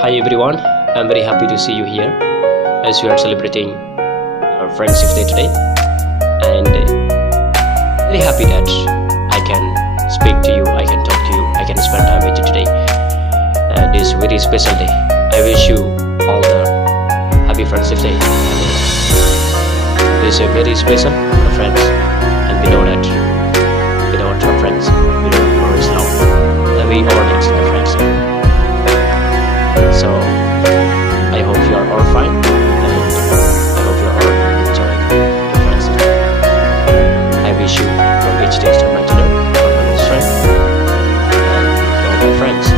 Hi everyone, I'm very happy to see you here as we are celebrating our Friendship Day today, and very happy that I can speak to you, I can talk to you, I can spend time with you today. This very special day. I wish you all the happy Friendship Day. This is very special for friends, and we know that without our friends, we don't know it's love. We all need the friends. So I hope you are all fine, and I hope you are all enjoying your friends. I wish you from each day to my children, for my strength, and to all my friends.